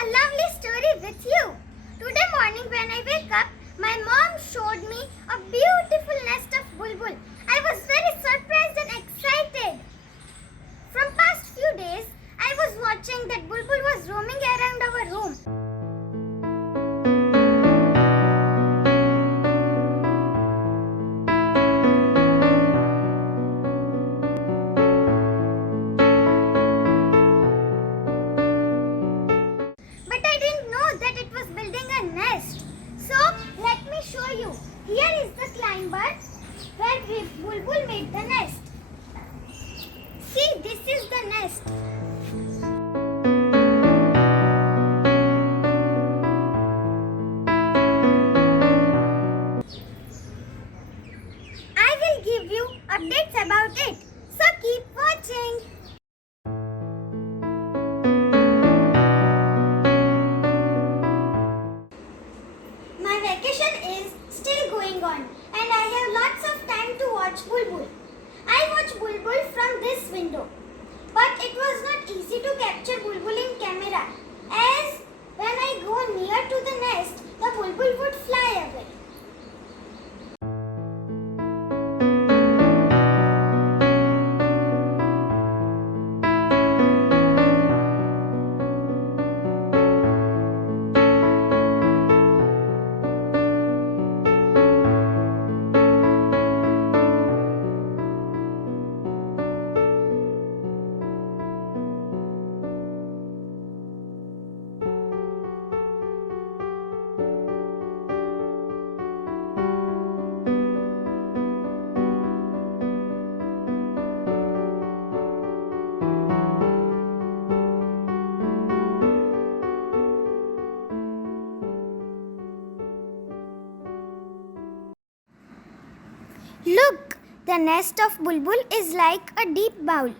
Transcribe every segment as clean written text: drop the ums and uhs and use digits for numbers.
a lovely story with you. Today morning when I wake up, my mom showed me a beautiful nest of bulbul. I was very surprised and excited. From past few days, I was watching that bulbul was roaming around our room. But I didn't know that it was building a nest. So let me show you. Here is the climber where bulbul made the nest. See, this is the nest. I will give you updates about it. So keep watching. My vacation is still going on and I have lots of time to watch bulbul. I watch bulbul from this window. But it was not easy to capture bulbul in camera as when I go near to the nest, the bulbul would fly away. Look, the nest of bulbul is like a deep bowl.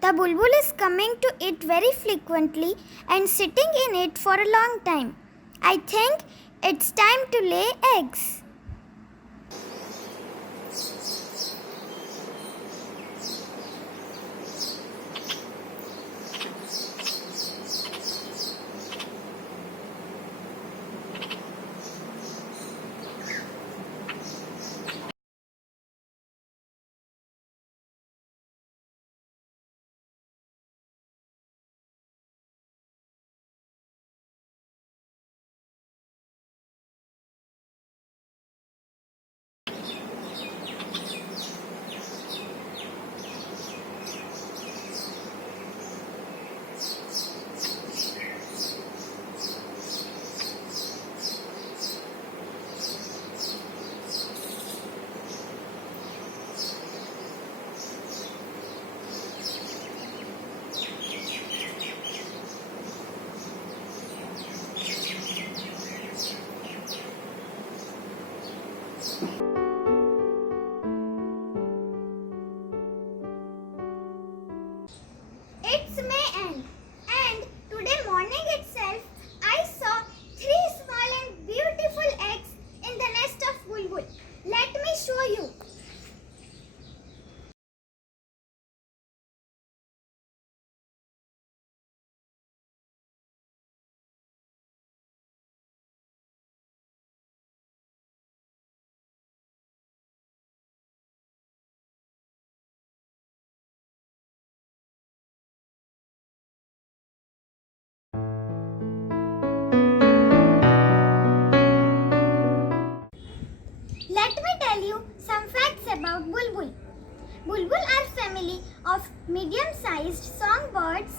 The bulbul is coming to it very frequently and sitting in it for a long time. I think it's time to lay eggs. It's May end and today morning itself I saw 3 small and beautiful eggs in the nest of bulbul. Let me show you. Let me tell you some facts about bulbul. Bulbul are family of medium-sized songbirds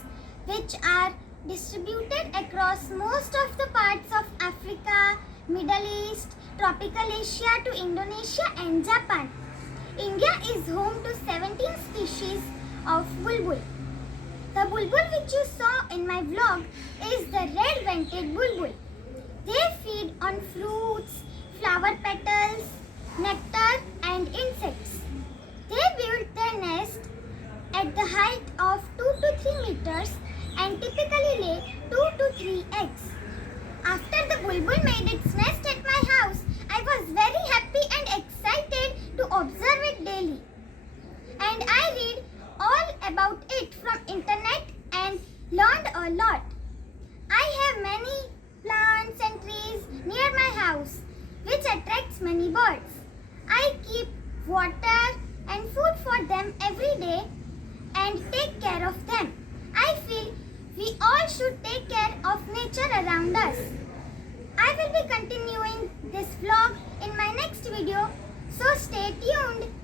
which are distributed across most of the parts of Africa, Middle East, tropical Asia to Indonesia and Japan. India is home to 17 species of bulbul. The bulbul which you saw in my vlog is the red-vented bulbul. They feed on fruits, flower petals, nectar and insects. They build their nest at the height of 2 to 3 meters and typically lay 2 to 3 eggs. After the bulbul made its nest at my house, I was very happy and excited to observe it daily. And I read all about it from internet and learned a lot. I have many this many birds. I keep water and food for them every day and take care of them. I feel we all should take care of nature around us. I will be continuing this vlog in my next video, so stay tuned.